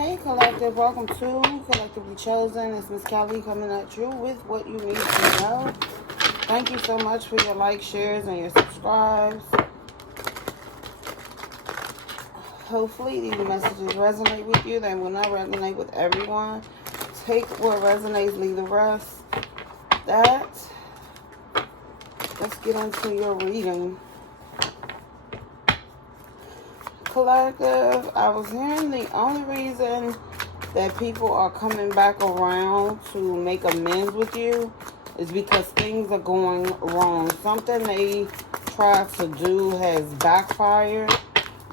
Hey collective, welcome to Collectively Chosen. It's Miss Kelly coming at you with what you need to know. Thank you so much for your likes, shares, and your subscribes. Hopefully these messages resonate with you. They will not resonate with everyone. Take what resonates, leave the rest. Let's get into your reading. Collective, I was hearing the only reason that people are coming back around to make amends with you is because things are going wrong. Something they tried to do has backfired.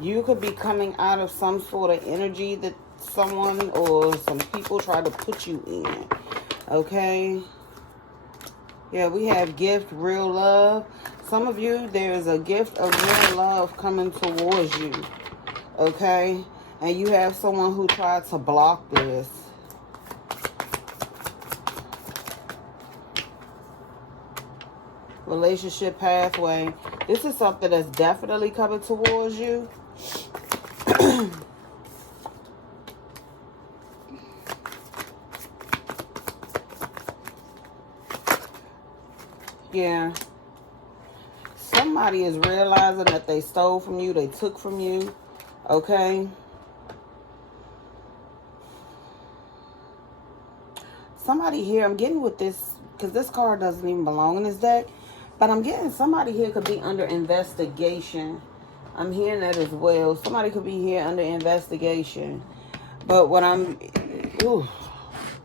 You could be coming out of some sort of energy that someone or some people try to put you in. Okay? Yeah, we have gift, real love. Some of you, there is a gift of real love coming towards you. Okay? And you have someone who tried to block this. Relationship pathway. This is something that's definitely coming towards you. Yeah. Somebody is realizing that they stole from you, they took from you. Okay? Somebody here, I'm getting with this, because this card doesn't even belong in this deck, but I'm getting somebody here could be under investigation. I'm hearing that as well. Somebody could be here under investigation. But what I'm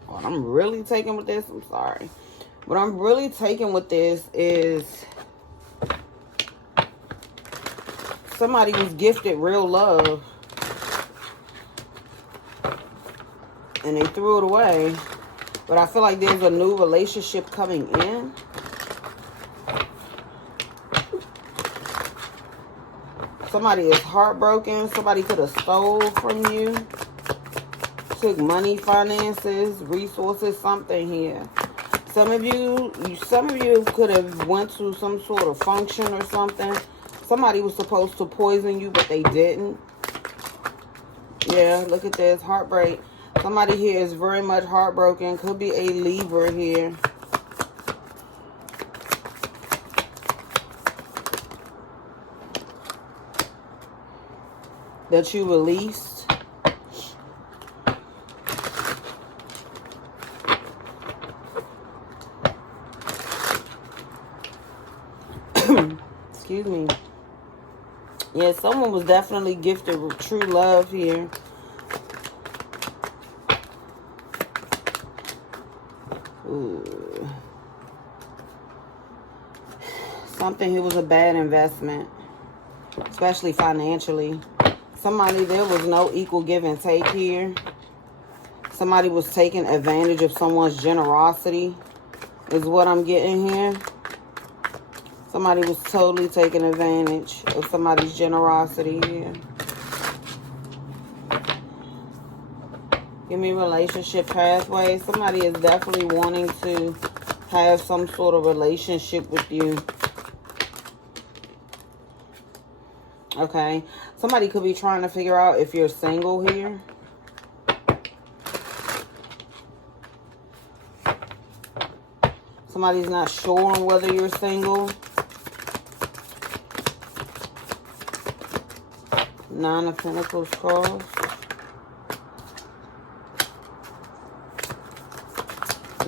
really taking with this, I'm sorry. What I'm really taking with this is somebody was gifted real love and they threw it away. But I feel like there's a new relationship coming in. Somebody is heartbroken. Somebody could have stole from you. Took money, finances, resources, something here. Some of you could have went to some sort of function or something. Somebody was supposed to poison you, but they didn't. Yeah, look at this. Heartbreak. Somebody here is very much heartbroken. Could be a Libra here. That you released. Excuse me. Yeah, someone was definitely gifted with true love here. Ooh. Something here was a bad investment, especially financially. Somebody, there was no equal give and take here. Somebody was taking advantage of someone's generosity, is what I'm getting here. Somebody was totally taking advantage of somebody's generosity here. Give me relationship pathway. Somebody is definitely wanting to have some sort of relationship with you. Okay. Somebody could be trying to figure out if you're single here. Somebody's not sure on whether you're single. Nine of Pentacles crossed.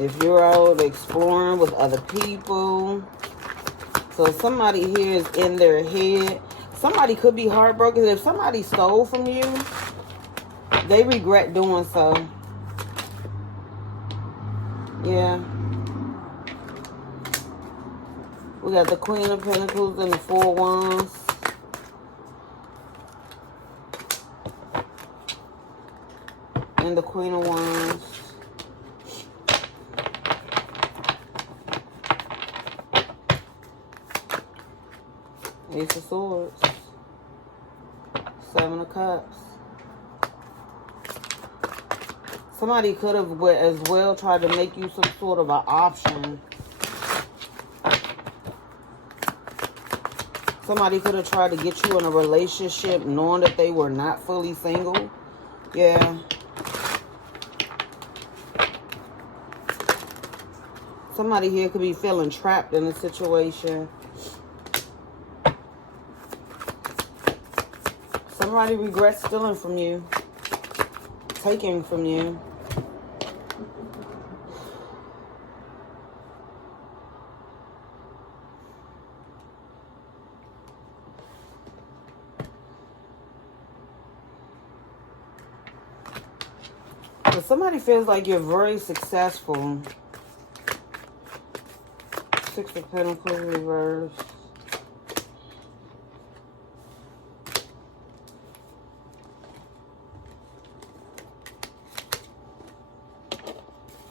If you're out exploring with other people. So somebody here is in their head. Somebody could be heartbroken. If somebody stole from you, they regret doing so. Yeah. We got the Queen of Pentacles and the Four of Wands. And the Queen of Wands. Ace of Swords. Seven of Cups. Somebody could have as well tried to make you some sort of an option. Somebody could have tried to get you in a relationship knowing that they were not fully single. Yeah. Somebody here could be feeling trapped in a situation. Somebody regrets stealing from you. Taking from you. But somebody feels like you're very successful. Six of Pentacles reverse.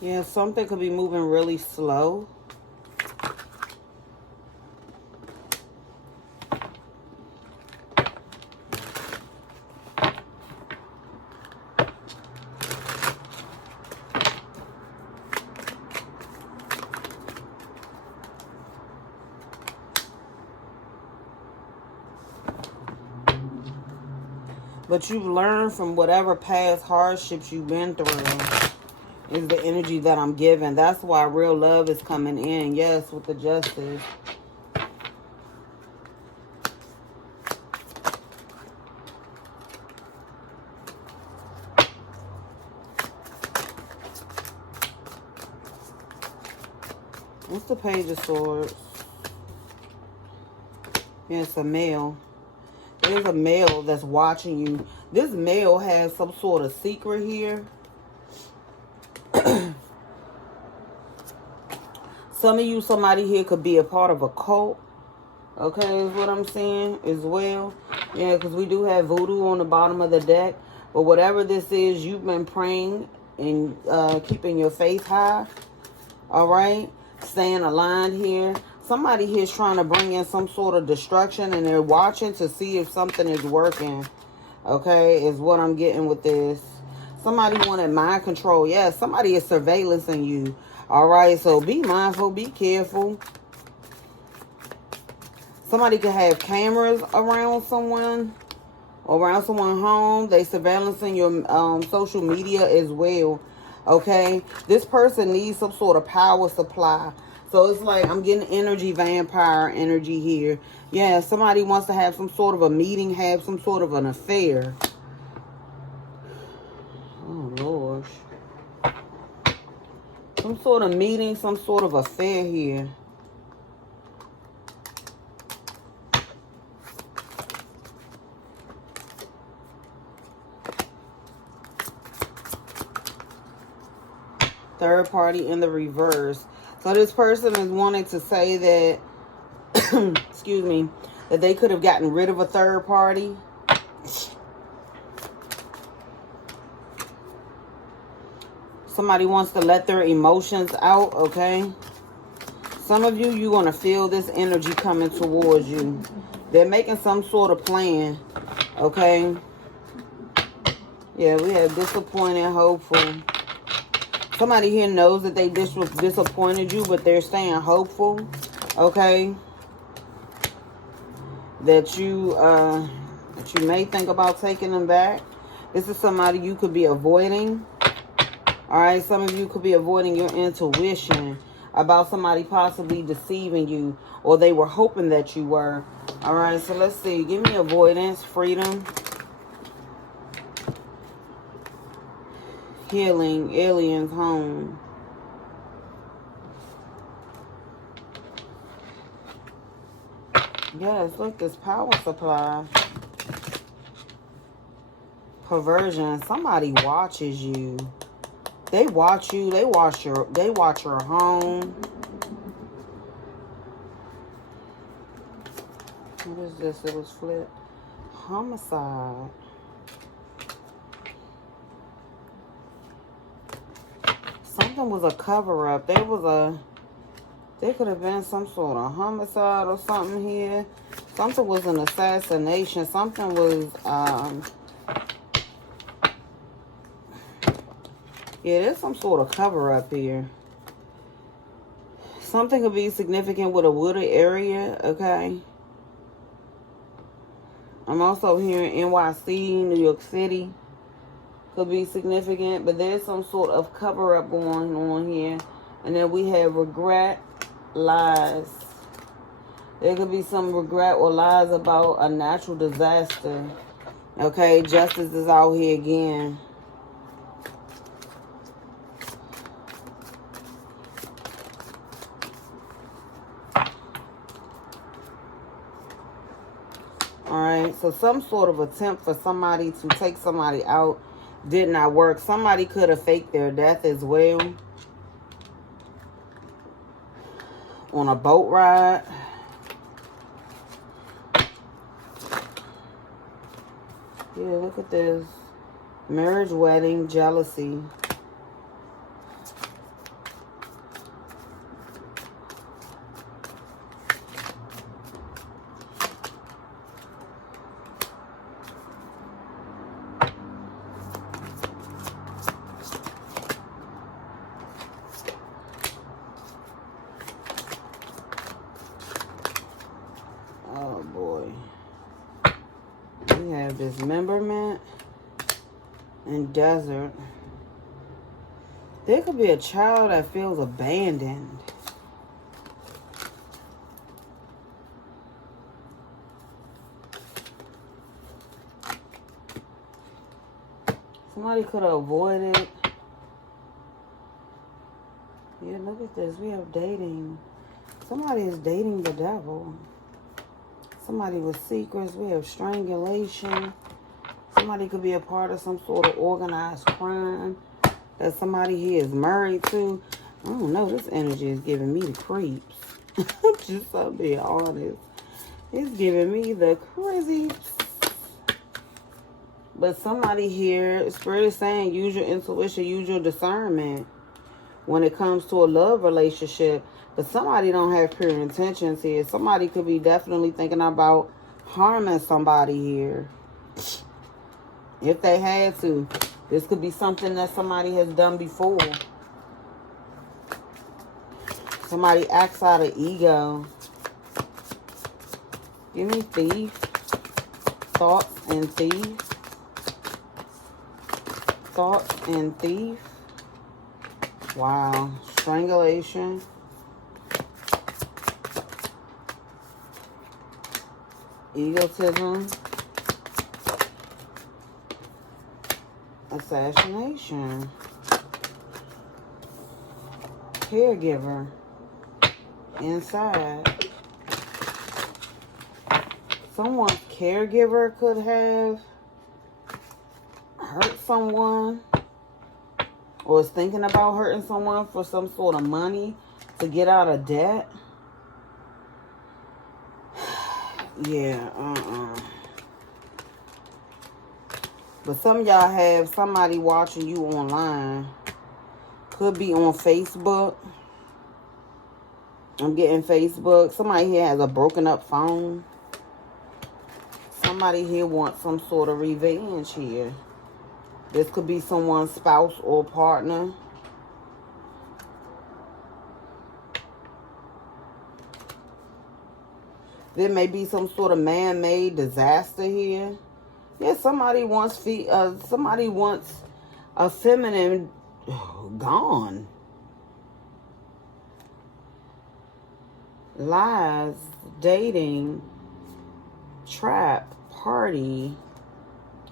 Yeah, something could be moving really slow. But you've learned from whatever past hardships you've been through is the energy that I'm giving. That's why real love is coming in. Yes, with the Justice. What's the Page of Swords? Yeah, it's a male. There's a male that's watching you. This male has some sort of secret here. Some of you, somebody here could be a part of a cult. Okay, is what I'm saying as well. Yeah, because we do have voodoo on the bottom of the deck. But whatever this is, you've been praying and keeping your faith high. All right? Staying aligned here. Somebody here is trying to bring in some sort of destruction, and they're watching to see if something is working. Okay, is what I'm getting with this. Somebody wanted mind control. Yeah, somebody is surveillancing you. All right, so be mindful, be careful. Somebody could have cameras around someone, around someone's home. They surveillancing your social media as well. Okay, this person needs some sort of power supply. So it's like I'm getting energy, vampire energy here. Yeah, somebody wants to have some sort of a meeting, have some sort of an affair. Oh, Lord. Some sort of meeting, some sort of affair here. Third party in the reverse. So this person is wanting to say that, excuse me, that they could have gotten rid of a third party. Somebody wants to let their emotions out, okay? Some of you, you're going to feel this energy coming towards you. They're making some sort of plan, okay? Yeah, we have disappointed, hopeful. Somebody here knows that they disappointed you, but they're staying hopeful, okay? That you may think about taking them back. This is somebody you could be avoiding. All right, some of you could be avoiding your intuition about somebody possibly deceiving you, or they were hoping that you were. All right, so let's see. Give me avoidance, freedom, healing, aliens, home. Yes, look, this power supply. Perversion. Somebody watches you. They watch you. They watch your home. What is this? It was flipped. Homicide. Something was a cover-up. There could have been some sort of homicide or something here. Something was an assassination. Something was, yeah, there's some sort of cover-up here. Something could be significant with a wooded area, okay? I'm also hearing NYC, New York City. Could be significant, but there's some sort of cover-up going on here. And then we have regret, lies. There could be some regret or lies about a natural disaster. Okay, justice is out here again. Alright, so some sort of attempt for somebody to take somebody out did not work. Somebody could have faked their death as well. On a boat ride. Yeah, look at this. Marriage, wedding, jealousy. Oh boy. We have dismemberment and desert. There could be a child that feels abandoned. Somebody could have avoided. Yeah, look at this. We have dating. Somebody is dating the devil. Somebody with secrets. We have strangulation. Somebody could be a part of some sort of organized crime that somebody here is married to. I don't know. This energy is giving me the creeps. Just so being honest. It's giving me the creeps. But somebody here, Spirit is saying, use your intuition, use your discernment when it comes to a love relationship. But somebody don't have pure intentions here. Somebody could be definitely thinking about harming somebody here. If they had to. This could be something that somebody has done before. Somebody acts out of ego. Give me thief. Thoughts and thief. Thoughts and thief. Wow. Strangulation. Egotism. Assassination. Caregiver. Inside. Someone's caregiver could have hurt someone or is thinking about hurting someone for some sort of money to get out of debt. Yeah, But some of y'all have somebody watching you online. Could be on Facebook. I'm getting Facebook. Somebody here has a broken up phone. Somebody here wants some sort of revenge here. This could be someone's spouse or partner. There may be some sort of man-made disaster here. Yeah, somebody wants a feminine gone. Lies, dating, trap, party,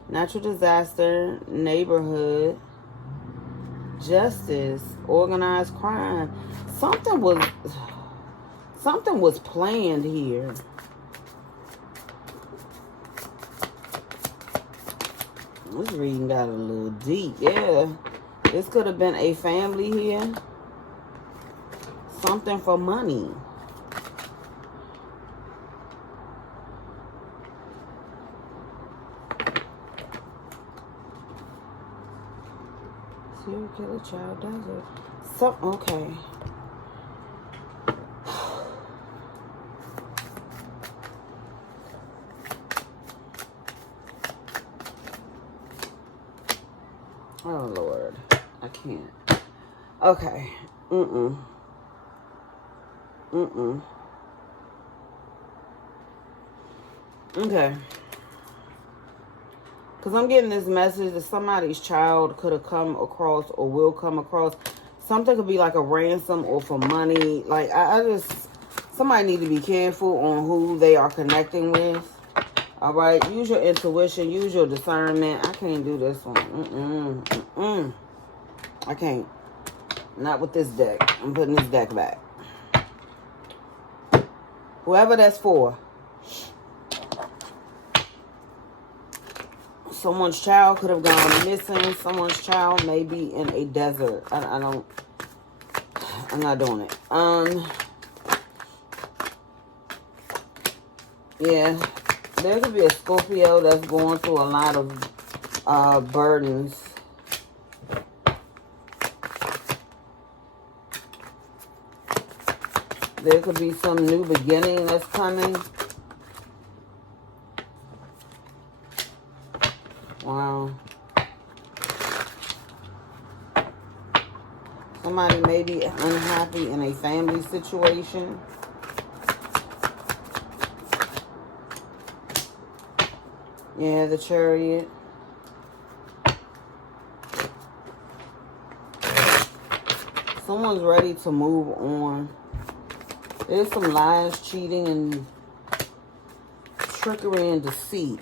natural disaster, neighborhood, justice, organized crime. Something was planned here. This reading got a little deep. Yeah. This could have been a family here. Something for money. Serial killer, child desert. Okay. Oh, Lord. I can't. Okay. Okay. Because I'm getting this message that somebody's child could have come across or will come across Something could be like a ransom or for money. Like, I just, somebody need to be careful on who they are connecting with. All right, use your intuition, use your discernment. I can't do this one. I can't. Not with this deck. I'm putting this deck back. Whoever that's for. Someone's child could have gone missing. Someone's child may be in a desert. I'm not doing it. Yeah. There could be a Scorpio that's going through a lot of burdens. There could be some new beginning that's coming. Wow. Somebody may be unhappy in a family situation. Yeah, the Chariot. Someone's ready to move on. There's some lies, cheating, and trickery and deceit.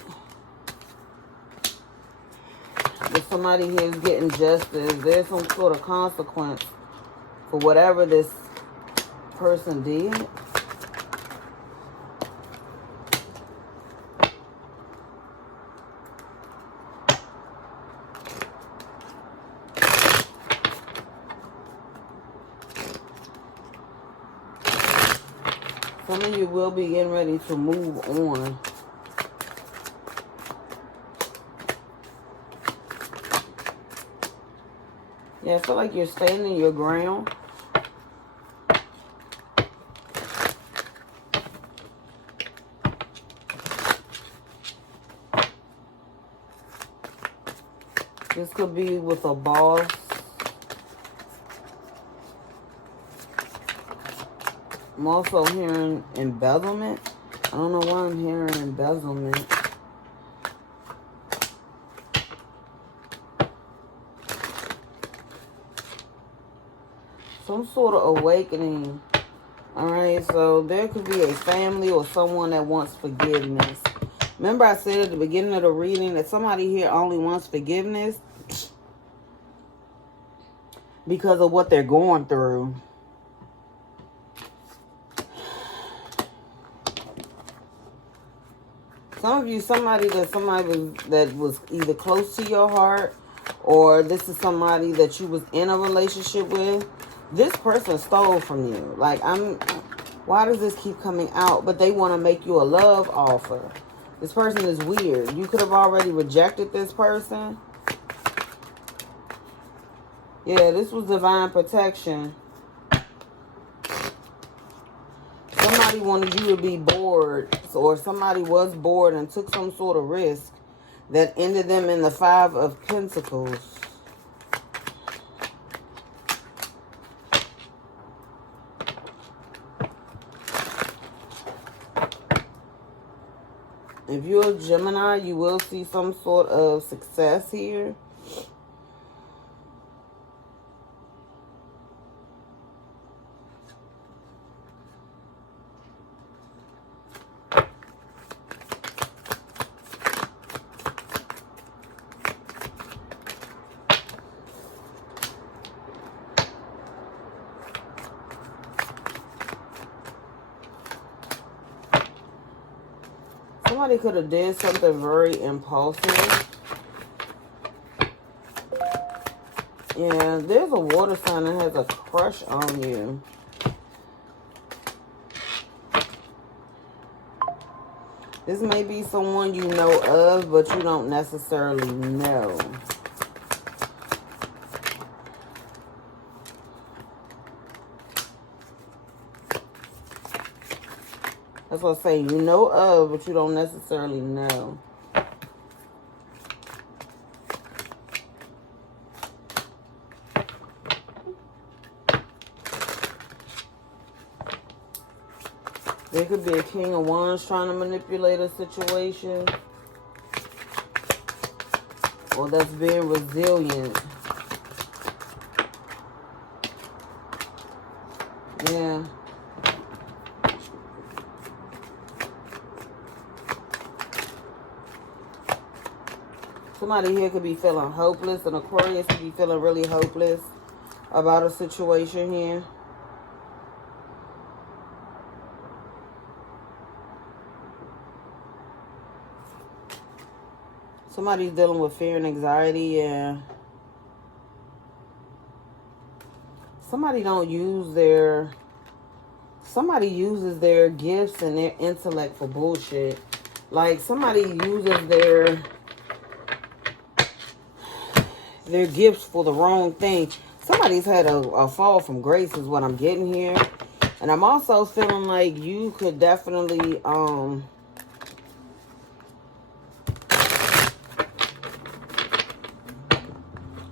If somebody here is getting justice, there's some sort of consequence for whatever this person did. Some of you will be getting ready to move on. Yeah, I feel like you're standing your ground. This could be with a boss. I'm also hearing embezzlement. I don't know why I'm hearing embezzlement. Some sort of awakening. Alright, so there could be a family or someone that wants forgiveness. Remember I said at the beginning of the reading that somebody here only wants forgiveness because of what they're going through. Some of you, somebody that was either close to your heart, or this is somebody that you was in a relationship with. This person stole from you. Like, why does this keep coming out? But they want to make you a love offer. This person is weird. You could have already rejected this person. Yeah, this was divine protection. Somebody wanted you to be bored, or somebody was bored and took some sort of risk that ended them in the Five of Pentacles. If you're a Gemini, you will see some sort of success here. Somebody could have did something very impulsive. Yeah, there's a water sign that has a crush on you. This may be someone you know of, but you don't necessarily know. That's what I say, you know of, but you don't necessarily know. There could be a King of Wands trying to manipulate a situation. Or that's being resilient. Somebody here could be feeling hopeless. An Aquarius could be feeling really hopeless about a situation here. Somebody's dealing with fear and anxiety, and somebody uses their gifts and their intellect for bullshit. Like, somebody uses their gifts for the wrong thing. Somebody's had a fall from grace is what I'm getting here. And I'm also feeling like you could definitely,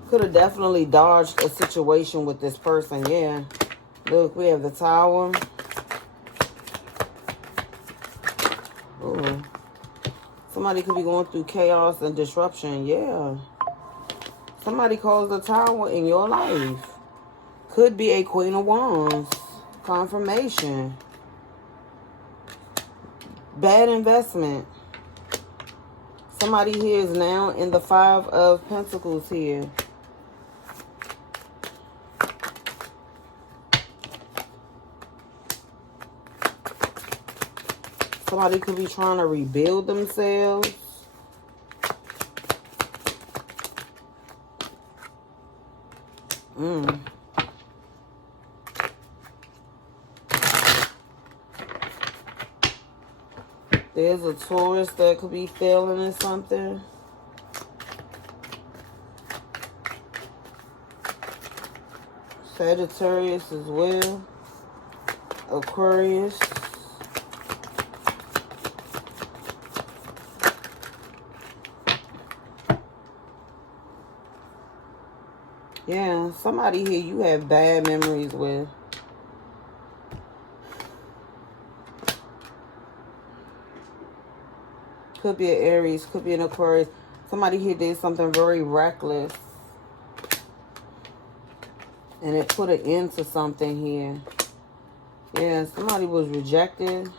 could have definitely dodged a situation with this person, yeah. Look, we have the Tower. Ooh. Somebody could be going through chaos and disruption, yeah. Somebody calls the Tower in your life. Could be a Queen of Wands. Confirmation. Bad investment. Somebody here is now in the Five of Pentacles here. Somebody could be trying to rebuild themselves. There's a Taurus that could be failing in something. Sagittarius as well. Aquarius. Yeah, somebody here you have bad memories with. Could be an Aries, could be an Aquarius. Somebody here did something very reckless. And it put an end to something here. Yeah, somebody was rejected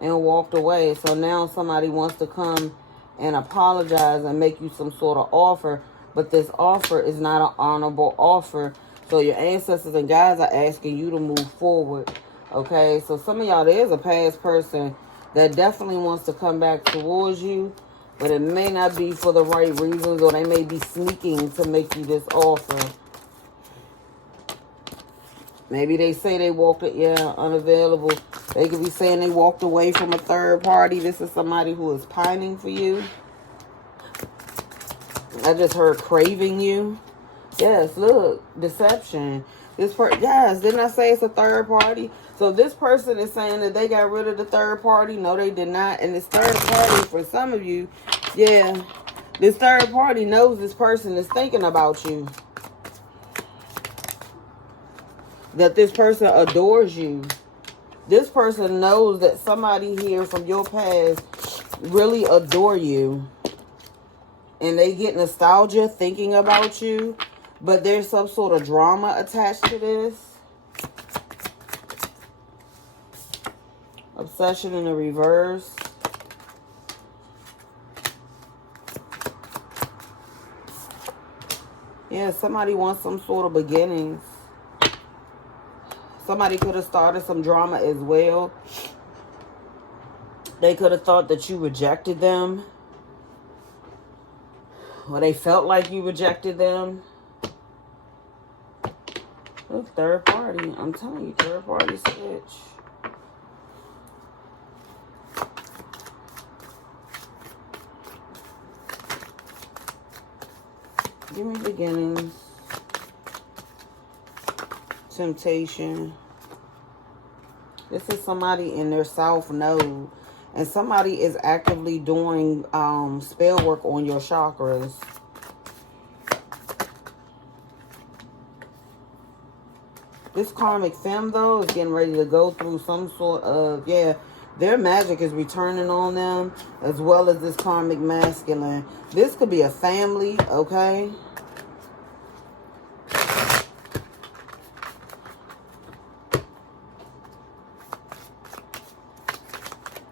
and walked away. So now somebody wants to come and apologize and make you some sort of offer. But this offer is not an honorable offer. So your ancestors and guides are asking you to move forward. Okay, so some of y'all, there's a past person that definitely wants to come back towards you. But it may not be for the right reasons, or they may be sneaking to make you this offer. Maybe they say they walked it, yeah, unavailable. They could be saying they walked away from a third party. This is somebody who is pining for you. I just heard craving you. Yes, look, deception. Yes, didn't I say it's a third party? So this person is saying that they got rid of the third party. No, they did not. And this third party, for some of you, yeah, this third party knows this person is thinking about you. That this person adores you. This person knows that somebody here from your past really adore you. And they get nostalgia thinking about you. But there's some sort of drama attached to this. Obsession in the reverse. Yeah, somebody wants some sort of beginnings. Somebody could have started some drama as well. They could have thought that you rejected them. Or they felt like you rejected them. Look, third party. I'm telling you, third party switch. Give me beginnings. Temptation. This is somebody in their south node. And somebody is actively doing spell work on your chakras. This karmic femme, though, is getting ready to go through some sort of, yeah, their magic is returning on them, as well as this karmic masculine. This could be a family, okay?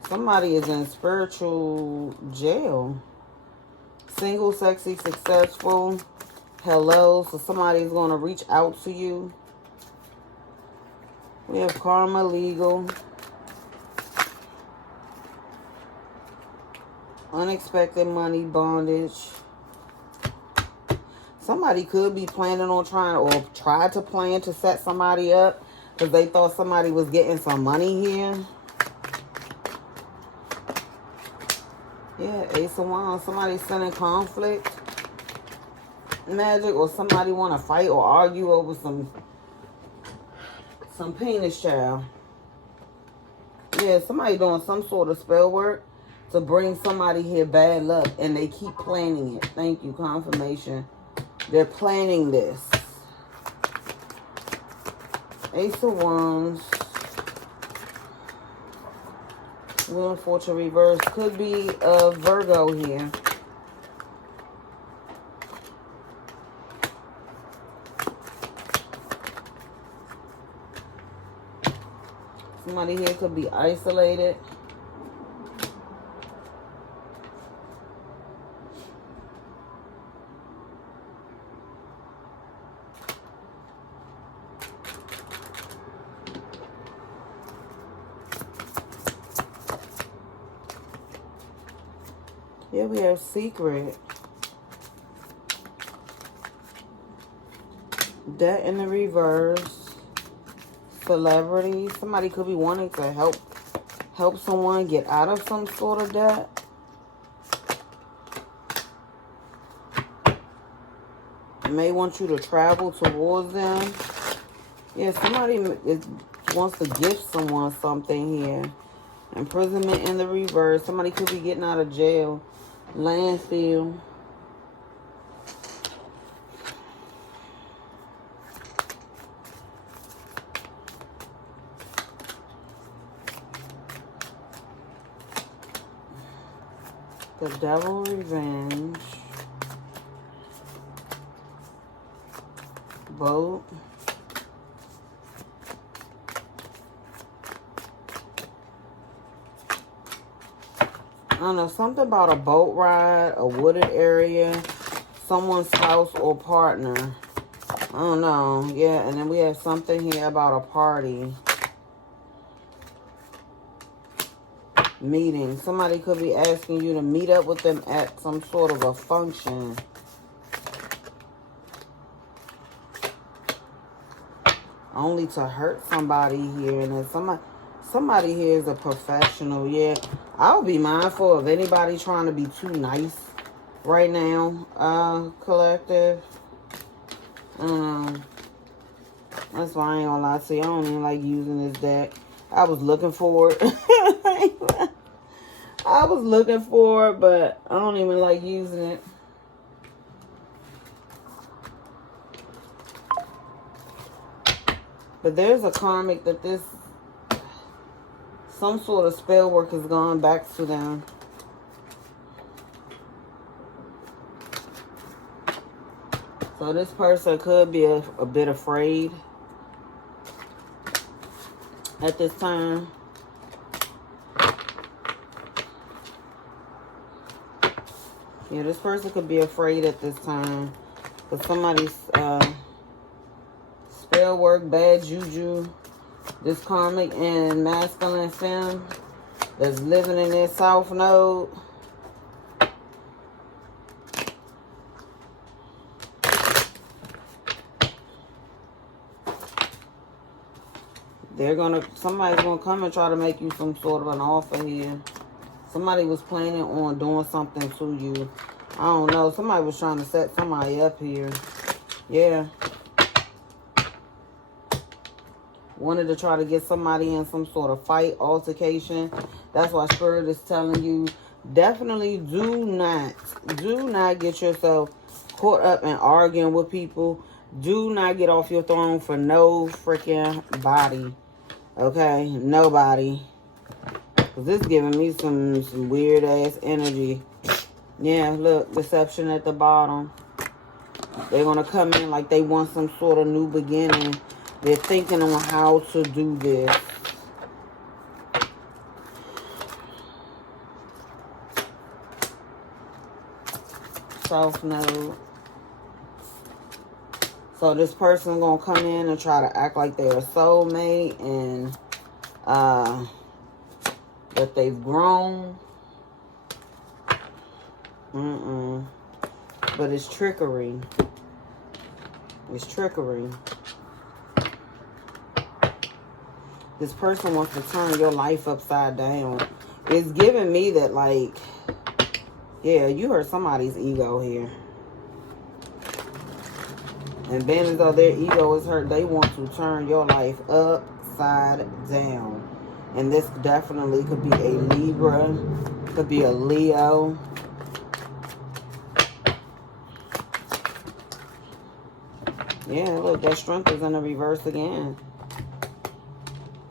Somebody is in spiritual jail. Single, sexy, successful. Hello. So somebody's going to reach out to you. We have karma, legal. Unexpected money, bondage. Somebody could be planning on trying or tried to plan to set somebody up because they thought somebody was getting some money here. Yeah, Ace of Wands. Somebody sending conflict. Magic, or somebody want to fight or argue over some penis, child. Yeah, somebody doing some sort of spell work to bring somebody here bad luck, and they keep planning it. Thank you, confirmation. They're planning this. Ace of Wands. Wheel of Fortune reverse. Could be a Virgo here. Somebody here could be isolated. Here we have secret. Debt in the reverse. Celebrity. Somebody could be wanting to help someone get out of some sort of debt. May want you to travel towards them. Yeah, somebody wants to gift someone something here. Imprisonment in the reverse. Somebody could be getting out of jail. Landfill. The Devil, revenge. Boat. I don't know, something about a boat ride, a wooded area, someone's spouse or partner. I don't know. Yeah, and then we have something here about a party. Meeting. Somebody could be asking you to meet up with them at some sort of a function. Only to hurt somebody here. And then somebody here is a professional. Yeah, I'll be mindful of anybody trying to be too nice right now, collective. That's why I ain't gonna lie to you. I don't even like using this deck. I was looking for it. I was looking for it, but I don't even like using it. But there's a karmic that some sort of spell work has gone back to them. So this person could be a bit afraid at this time. Yeah, this person could be afraid at this time. Because somebody's spell work, bad juju. This karmic and masculine femme that's living in their south node. Somebody's gonna come and try to make you some sort of an offer here. Somebody was planning on doing something to you. I don't know. Somebody was trying to set somebody up here. Yeah. Wanted to try to get somebody in some sort of fight, altercation. That's why Spirit is telling you, definitely do not get yourself caught up in arguing with people. Do not get off your throne for no freaking body. Okay? Nobody. Because this is giving me some weird ass energy. Yeah, look, deception at the bottom. They're going to come in like they want some sort of new beginning. They're thinking on how to do this. South Node. So this person going to come in and try to act like they're a soulmate and that they've grown. But it's trickery. It's trickery. This person wants to turn your life upside down. It's giving me that, like, yeah, you hurt somebody's ego here. And being as though their ego is hurt, they want to turn your life upside down. And this definitely could be a Libra, could be a Leo. Yeah, look, that Strength is in the reverse again.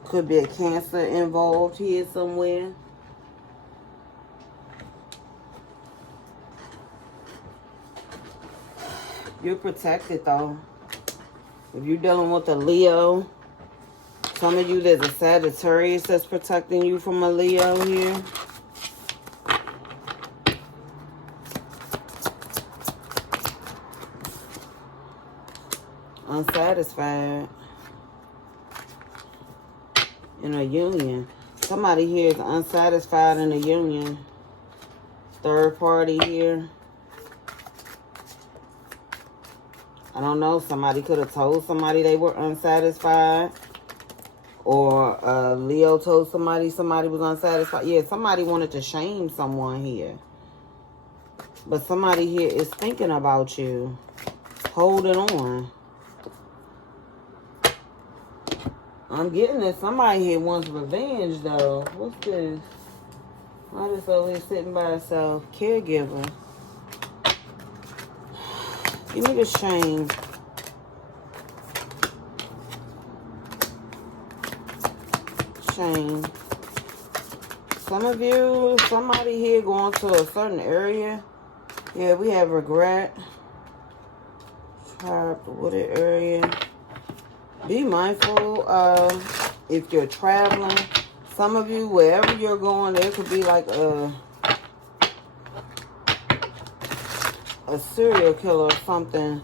Could be a Cancer involved here somewhere. You're protected, though. If you're dealing with a Leo, some of you, there's a Sagittarius that's protecting you from a Leo here. Unsatisfied in a union. Somebody here is unsatisfied in a union. Third party here. I don't know. Somebody could have told somebody they were unsatisfied. Or Leo told somebody was unsatisfied. Yeah, somebody wanted to shame someone here. But somebody here is thinking about you. Holding on. I'm getting that somebody here wants revenge, though. What's this? Why this over here sitting by herself? Caregiver. Give me the shame. Shame. Some of you, somebody here going to a certain area. Yeah, we have regret. Trapped, wooded area. Be mindful if you're traveling. Some of you, wherever you're going, there could be like a serial killer or something.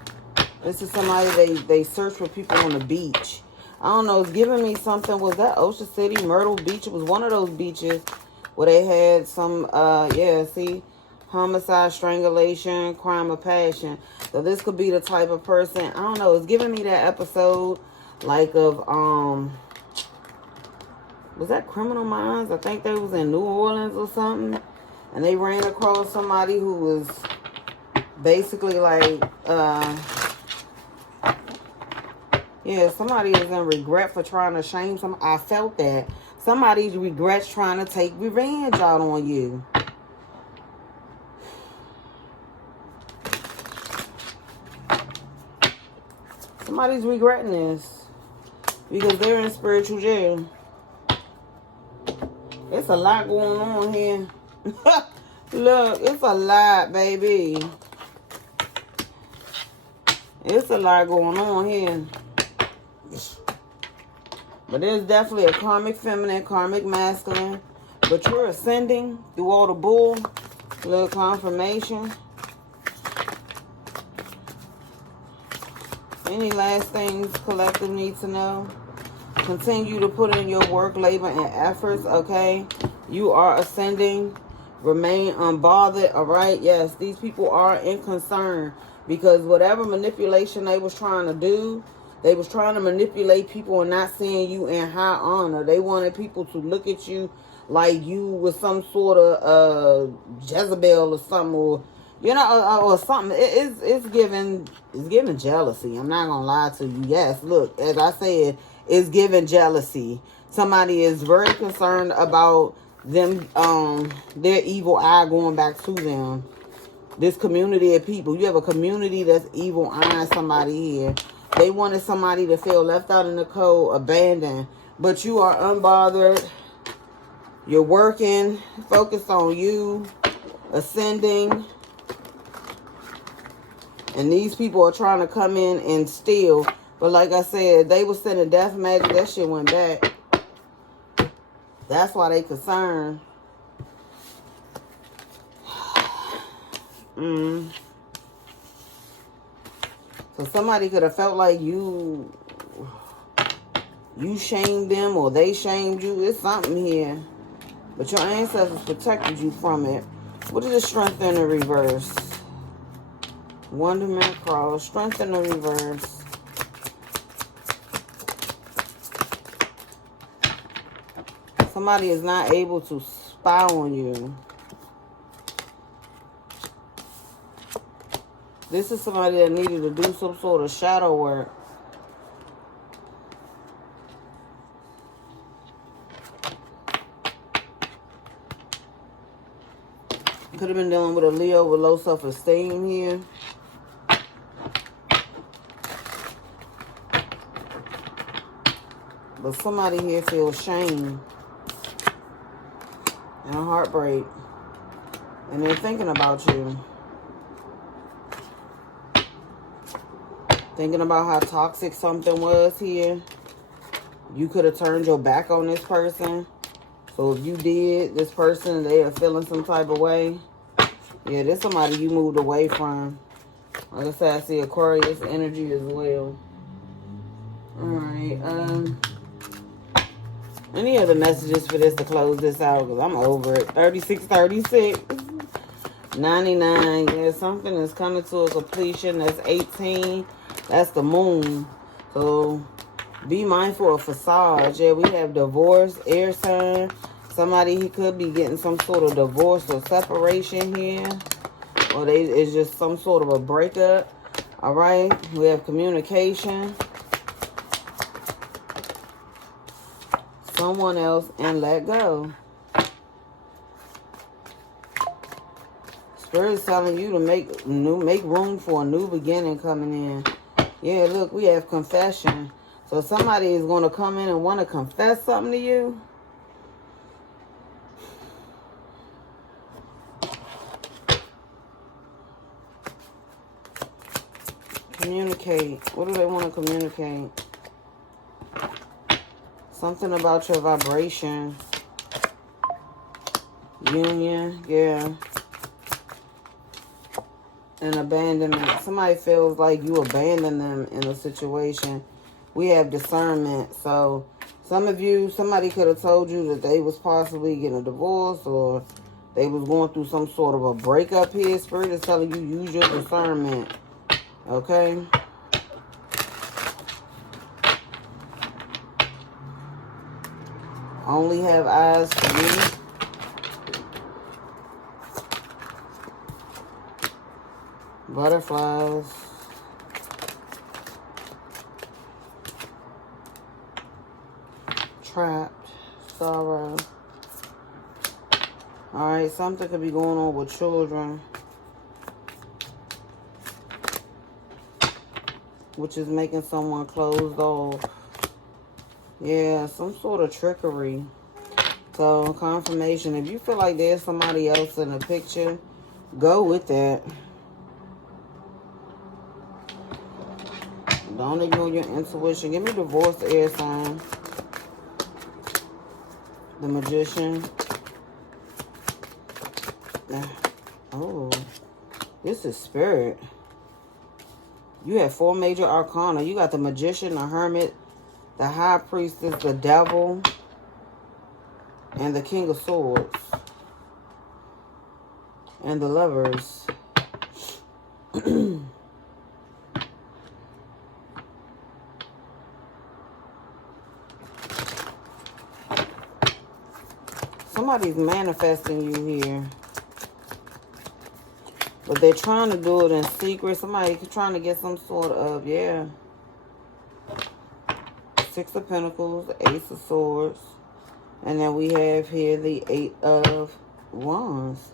This is somebody, they search for people on the beach. I don't know, it's giving me something. Was that Ocean City, Myrtle Beach? It was one of those beaches where they had some, yeah, see? Homicide, strangulation, crime of passion. So this could be the type of person, I don't know, it's giving me that episode like of, was that Criminal Minds? I think they was in New Orleans or something. And they ran across somebody who was basically like, yeah, somebody is in regret for trying to shame some. I felt that. Somebody regrets trying to take revenge out on you. Somebody's regretting this because they're in spiritual jail. It's a lot going on here. Look, it's a lot, baby. It's a lot going on here. But there's definitely a karmic feminine, karmic masculine. But you're ascending through all the bull. Little confirmation. Any last things collective need to know? Continue to put in your work, labor, and efforts, okay? You are ascending. Remain unbothered, all right? Yes, these people are in concern because whatever manipulation they was trying to do, they was trying to manipulate people and not seeing you in high honor. They wanted people to look at you like you was some sort of Jezebel or something, or you know, or something. It's giving jealousy. I'm not gonna lie to you. Yes, look, as I said, it's giving jealousy. Somebody is very concerned about them, their evil eye going back to them. This community of people, you have a community that's evil eyeing somebody here. They wanted somebody to feel left out in the cold, abandoned, but you are unbothered. You're working, focused on you, ascending. And these people are trying to come in and steal. But like I said, they were sending death magic. That shit went back. That's why they concerned. So somebody could have felt like you shamed them or they shamed you. It's something here. But your ancestors protected you from it. What is the strength in the reverse? Wonderment cross. Strength in the reverse. Somebody is not able to spy on you. This is somebody that needed to do some sort of shadow work. Could have been dealing with a Leo with low self-esteem here. But somebody here feels shame and a heartbreak. And they're thinking about you. Thinking about how toxic something was here. You could have turned your back on this person. So if you did, this person, they are feeling some type of way. Yeah, this somebody you moved away from. Like I said, I see Aquarius energy as well. Alright, any other messages for this to close this out? Because I'm over it. 36, 36. 99. Yeah, something is coming to a completion. That's 18. That's the moon. So be mindful of facades. Yeah, we have divorce, air sign. Somebody, he could be getting some sort of divorce or separation here. Or it's just some sort of a breakup. Alright, we have communication. Someone else and let go. Spirit is telling you to make room for a new beginning coming in. Yeah, look, we have confession. So somebody is going to come in and want to confess something to you. Communicate. What do they want to communicate? Something about your vibration. Union, yeah. And abandonment. Somebody feels like you abandoned them in a situation. We have discernment. So some of you, somebody could have told you that they was possibly getting a divorce or they was going through some sort of a breakup here. Spirit is telling you use your discernment. Okay? Only have eyes for you. Butterflies. Trapped. Sorrow. Alright, something could be going on with children. Which is making someone closed off. Yeah, some sort of trickery. So, confirmation. If you feel like there's somebody else in the picture, go with that. Don't ignore your intuition. Give me divorce air sign. The Magician. Oh, this is Spirit. You have 4 major arcana. You got the Magician, the Hermit, the High Priestess, the Devil, and the King of Swords. And the Lovers. Somebody's manifesting you here. But they're trying to do it in secret. Somebody trying to get some sort of, yeah. 6 of Pentacles, the Ace of Swords. And then we have here the 8 of Wands.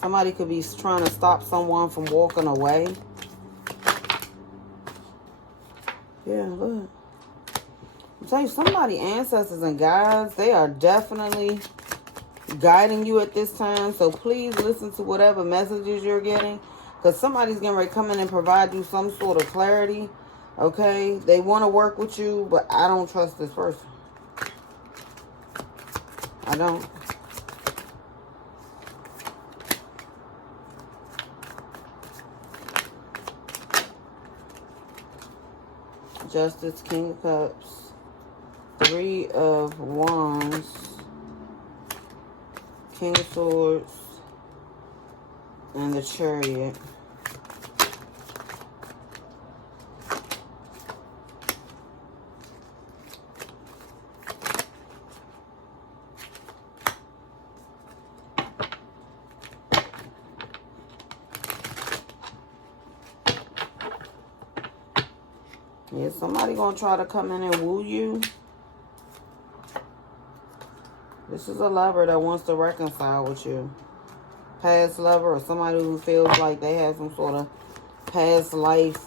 Somebody could be trying to stop someone from walking away. Yeah, look. I'm telling you, somebody, ancestors and guides, they are definitely guiding you at this time. So please listen to whatever messages you're getting. Because somebody's getting ready to come in and provide you some sort of clarity. Okay? They want to work with you, but I don't trust this person. I don't. Justice, King of Cups, 3 of Wands, King of Swords, and the Chariot. Yeah, somebody gonna try to come in and woo you. This is a lover that wants to reconcile with you. Past lover or somebody who feels like they have some sort of past life,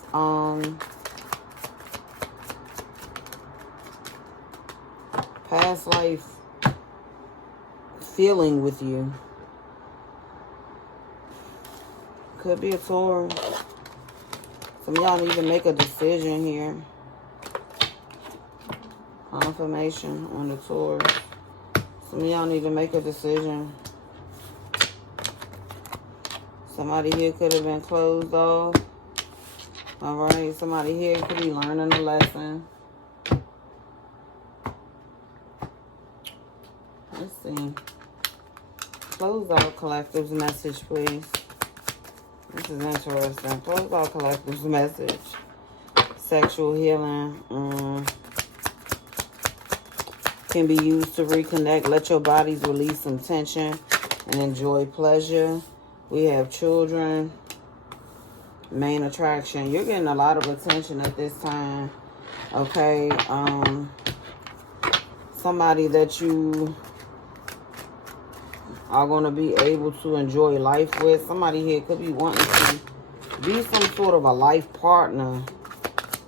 feeling with you. Could be a Taurus. Some of y'all need to make a decision here. Confirmation on the Taurus. Some of y'all need to make a decision. Somebody here could have been closed off. Alright, somebody here could be learning a lesson. Let's see. Close out collective's message, please. This is interesting. Close out collective's message. Sexual healing can be used to reconnect. Let your bodies release some tension and enjoy pleasure. We have children. Main attraction. You're getting a lot of attention at this time. Okay. Somebody that you are going to be able to enjoy life with. Somebody here could be wanting to be some sort of a life partner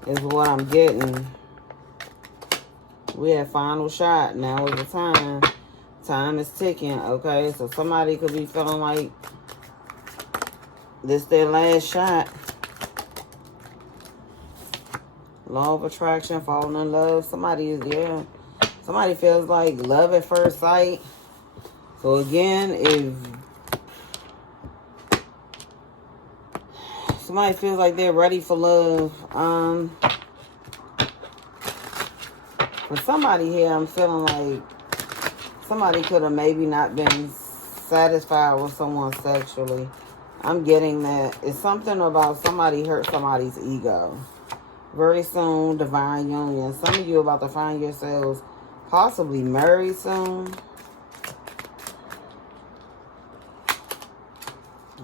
is what I'm getting. We have final shot. Now is the time. Time is ticking, okay? So somebody could be feeling like this their last shot. Law of attraction, falling in love. Somebody is, yeah. Somebody feels like love at first sight. So again, if somebody feels like they're ready for love, for somebody here, I'm feeling like somebody could have maybe not been satisfied with someone sexually. I'm getting that. It's something about somebody hurt somebody's ego. Very soon, divine union. Some of you about to find yourselves possibly married soon.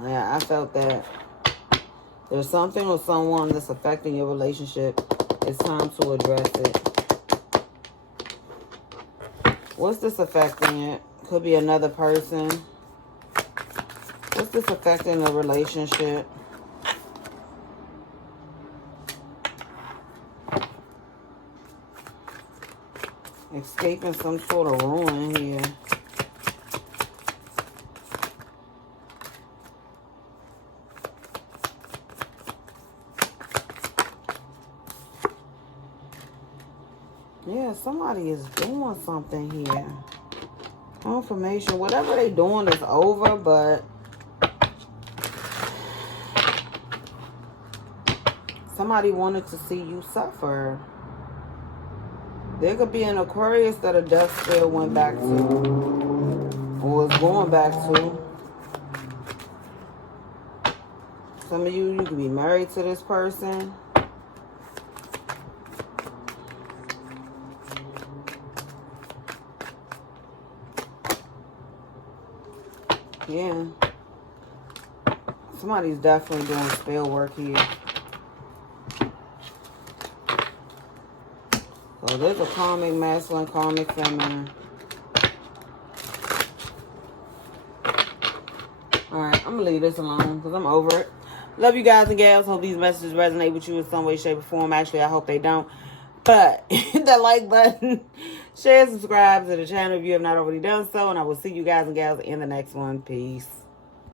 Yeah, I felt that. There's something or someone that's affecting your relationship. It's time to address it. What's this affecting it? Could be another person. What's this affecting the relationship? Escaping some sort of ruin here. Yeah, somebody is doing something here. Confirmation. Whatever they're doing is over, but somebody wanted to see you suffer. There could be an Aquarius that a death spell went back to. Or is going back to. Some of you could be married to this person. Yeah. Somebody's definitely doing spell work here. So there's a karmic masculine, karmic feminine. Alright, I'm going to leave this alone because I'm over it. Love you guys and gals. Hope these messages resonate with you in some way, shape, or form. Actually, I hope they don't. But hit that like button. Share, subscribe to the channel if you have not already done so. And I will see you guys and gals in the next one. Peace.